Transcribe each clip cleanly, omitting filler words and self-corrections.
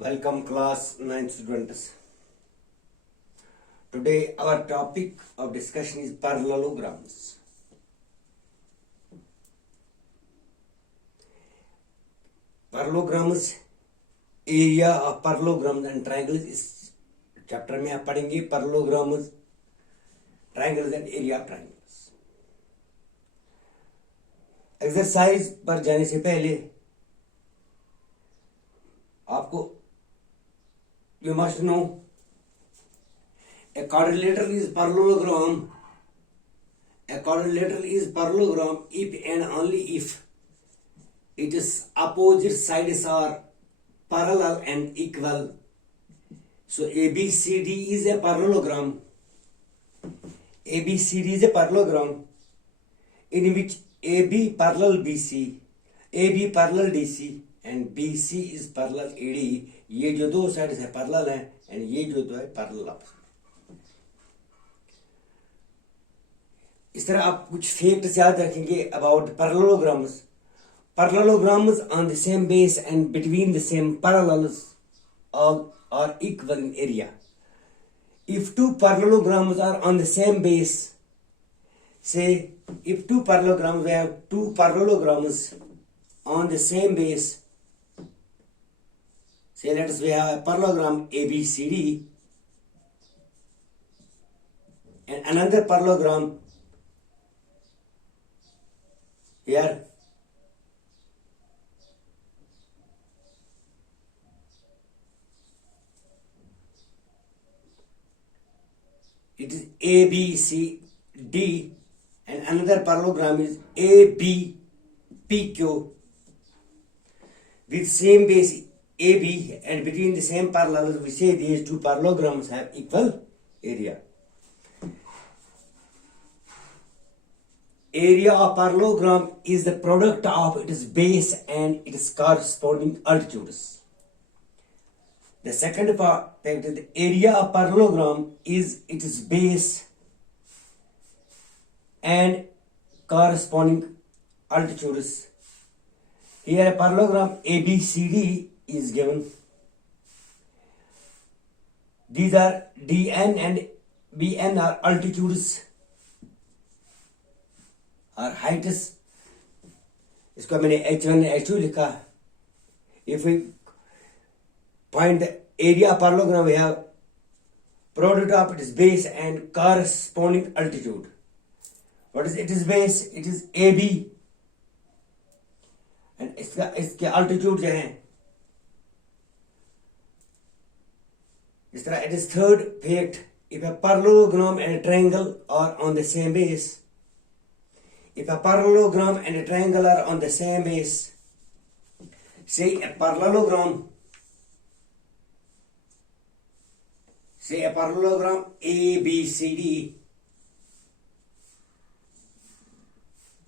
Welcome class 9th students. Today our topic of discussion is parallelograms. Parallelograms, area of parallelograms and triangles इस chapter में आप पढ़ेंगे parallelograms, triangles and area of triangles. Exercise पर जाने से पहले आपको you must know a quadrilateral is parallelogram. A quadrilateral is parallelogram if and only if its opposite sides are parallel and equal. So ABCD is a parallelogram. ABCD is a parallelogram in which AB parallel BC, AB parallel DC and BC is parallel AD. ये जो दो sides है parallel है and ये जो दो है parallel आपस में. इस तरह आप कुछ फैक्ट्स याद रखेंगे about parallelograms. Parallelograms on the same base and between the same parallels all are equal in area. If two parallelograms are on the same base, say if two parallelograms, we have two parallelograms on the same base. Say let us we have a parallelogram ABCD and another parallelogram here. It is ABCD and another parallelogram is ABPQ with same base AB and between the same parallels we say these two parallelograms have equal area. Area of parallelogram is the product of its base and its corresponding altitudes. The second part is the area of parallelogram is its base and corresponding altitudes. Here a parallelogram ABCD is given. These are DN and BN are altitudes or heights. इसको मैंने H1 H2 लिखा. If we find the area of parallelogram, we have product of its base and corresponding altitude. What is its base? It is AB and इसके altitude जो है इस तरह. It is third fact. If a parallelogram and a triangle are on the same base, if a parallelogram and a triangle are on the same base, say a parallelogram ABCD,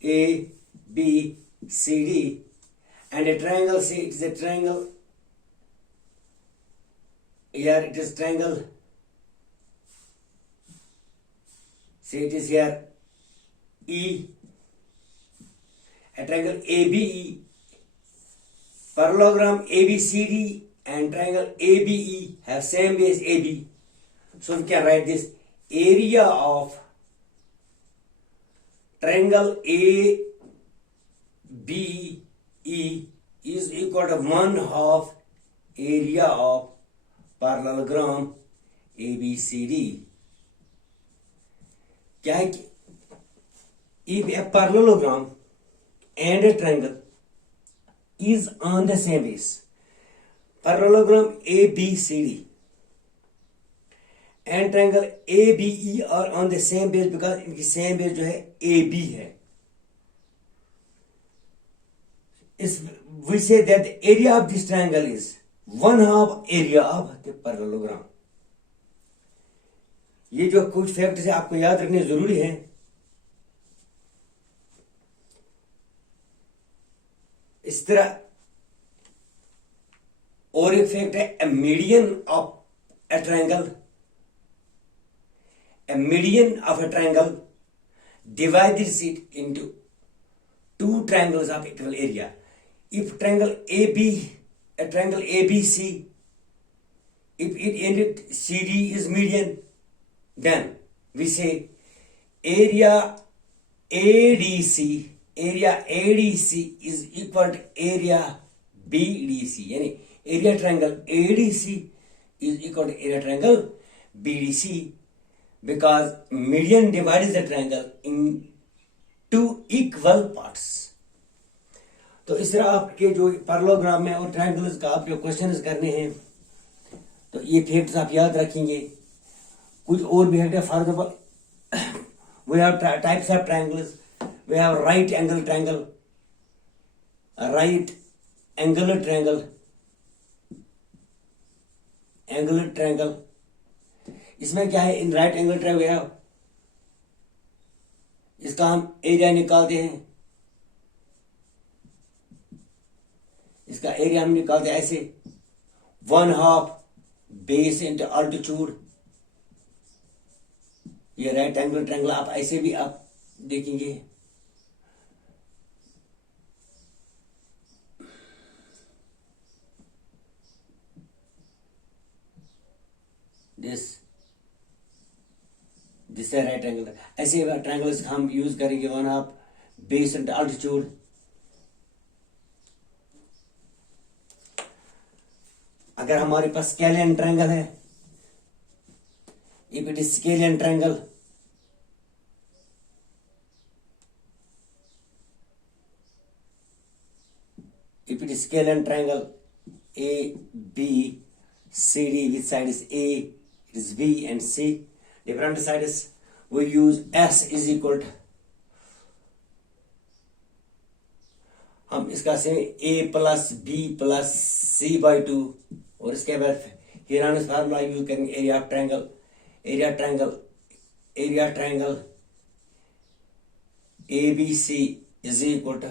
ABCD and a triangle, say it is a triangle, here it is triangle, say it is here E, a triangle ABE, parallelogram ABCD and triangle ABE have same base AB. So we can write this: area of triangle ABE is equal to 1/2 area of parallelogram ABCD. क्या है कि if a parallelogram and a triangle is on the same base, parallelogram ABCD and triangle ABE are on the same base because इनकी same base जो है AB है. We say that the area of this triangle is 1/2 area of the parallelogram. ये जो कुछ facts है आपको याद रखने जरूरी है. इस तरह और एक फैक्ट है a median of a triangle. A median of a triangle divides it into two triangles of equal area. If triangle AB, a triangle ABC if it ended CD is median, then we say area ADC is equal to area BDC. यानी area triangle ADC is equal to area triangle BDC because median divides the triangle in two equal parts. तो इस तरह आपके जो parallelogram में और triangles का आप जो क्वेश्चंस करने हैं तो ये फैक्ट्स आप याद रखेंगे. कुछ और भी है. For example we have types of triangles. We have right angle triangle, right angular triangle, angular triangle. इसमें क्या है? इन राइट एंगल ट्रायंगल है, इसका हम एरिया निकालते हैं. इसका एरिया हम निकालते हैं ऐसे 1/2 बेस इंटू अल्टीट्यूड. ये राइट एंगल ट्रायंगल आप ऐसे भी आप देखेंगे. दिस है राइट एंगल. ऐसे ट्रायंगल्स हम यूज करेंगे 1/2 बेस इंटू अल्टीट्यूड. अगर हमारे पास स्केलियन ट्रायंगल है, if it is scalene triangle, if it is scalene triangle A B C D, which side is A, it is B and C, different sides, we use S is equal to, हम इसका से A plus B plus C by 2 और इसके बाद हिरानस formula use करेंगे. Area of triangle, area triangle ABC is equal to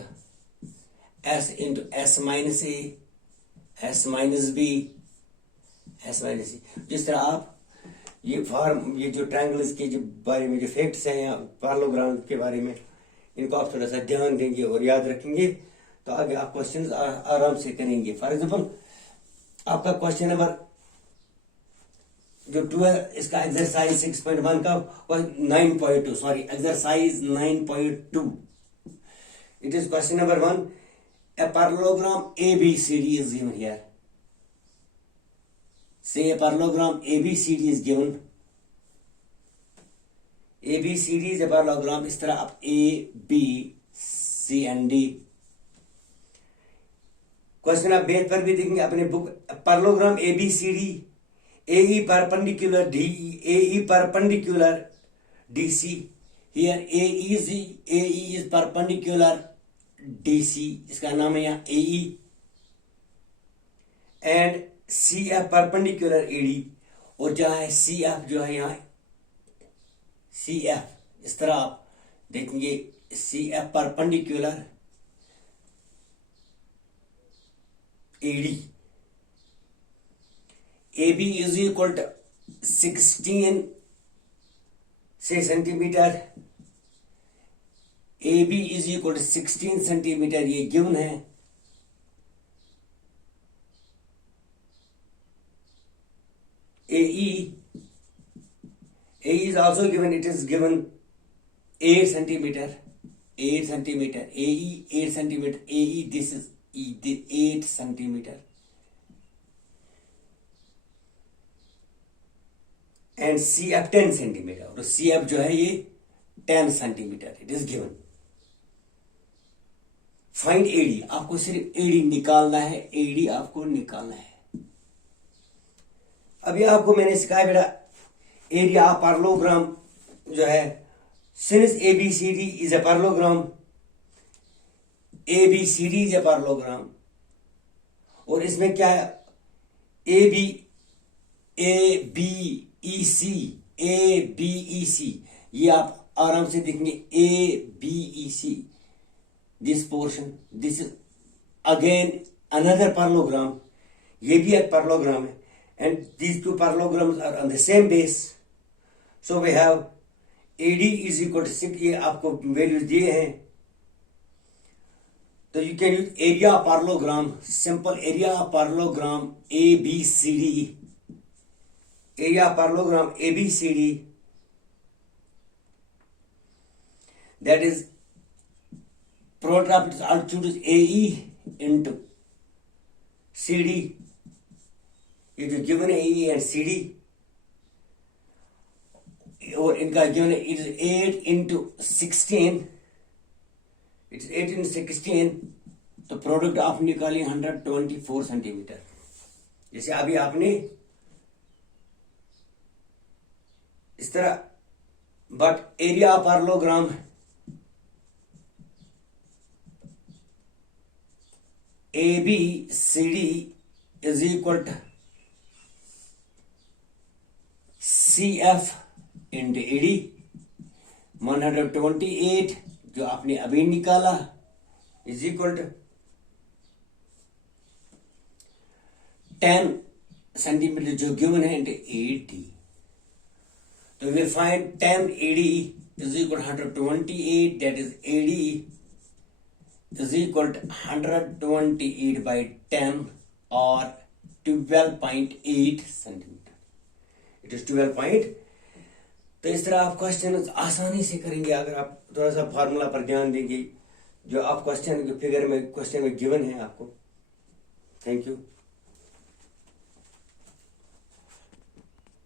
S into S minus A, S minus B, S minus C. जिस तरह आप ये जो ट्रायंगल्स के जो बारे में जो फैक्ट्स हैं या पैरेललोग्राम के बारे में, इनको आप थोड़ा सा ध्यान देंगे और याद रखेंगे तो आगे आप क्वेश्चन आराम से करेंगे. फॉर एग्जाम्पल आपका क्वेश्चन नंबर जो 2 है, इसका एक्सरसाइज 6.1 का 9.2, sorry exercise 9.2. It is question number 1. A parallelogram ABCD is given here. Say a parallelogram ABCD is given. ABCD is a parallelogram. इस तरह आप A, B, C and D. Question आप base पर भी देखेंगे अपने book. Parallelogram ABCD, AE perpendicular DE, AE perpendicular DC. Here AE is perpendicular DC, इसका नाम है यहाँ AE. And CF perpendicular AD, और जहाँ है CF जो है यहाँ CF. इस तरह आप देखेंगे CF perpendicular AD. AB is equal to 16 say centimeter. AB is equal to 16 centimeter, ये गिवन है. AE is also given. It is given 8 centimeter. 8 centimeter. AE 8 centimeter. AE this is 8 centimeter. And CF 10 centimetre और CF जो है ये 10 centimetre. It is given. Find AD. आपको सिर्फ AD निकालना है. AD आपको निकालना है. अभी आपको मैंने सिखाया बेटा एरिया ऑफ पैरेललोग्राम जो है. Since ABCD is a parallelogram, ABCD is a parallelogram, और इसमें क्या है ABEC, ये आप आराम से देखेंगे. ABEC, this portion, this is again another parallelogram. ये भी एक पैरेललोग्राम है. And these two parallelograms are on the same base. So we have AD is equal to 6. ये आपको वैल्यूज दिए हैं. तो you can use area of parallelogram. Simple area of parallelogram ABCD area of parallelogram ABCD, that is product of its altitude is AE into CD. ये जो given है AE and CD, और इनका given है it is 8 into 16, it is 8 into 16, तो product आप निकालिए 124 centimetre. जैसे अभी आपने इस तरह, but area of parallelogram ABCD is equal to CF into AD। 128 जो आपने अभी निकाला इज इक्वल टू 10 सेंटीमीटर जो गिवन है इंटू AD। तो we'll find 10 AD is equal to 128, that is AD is equal to 128 by 10 or 12.8 centimetre. It is 12 point। तो इस तरह आप क्वेश्चन आसानी से करेंगे अगर आप थोड़ा सा फार्मूला पर ध्यान देंगे जो आप क्वेश्चन फिगर में क्वेश्चन में गिवन है आपको। Thank you.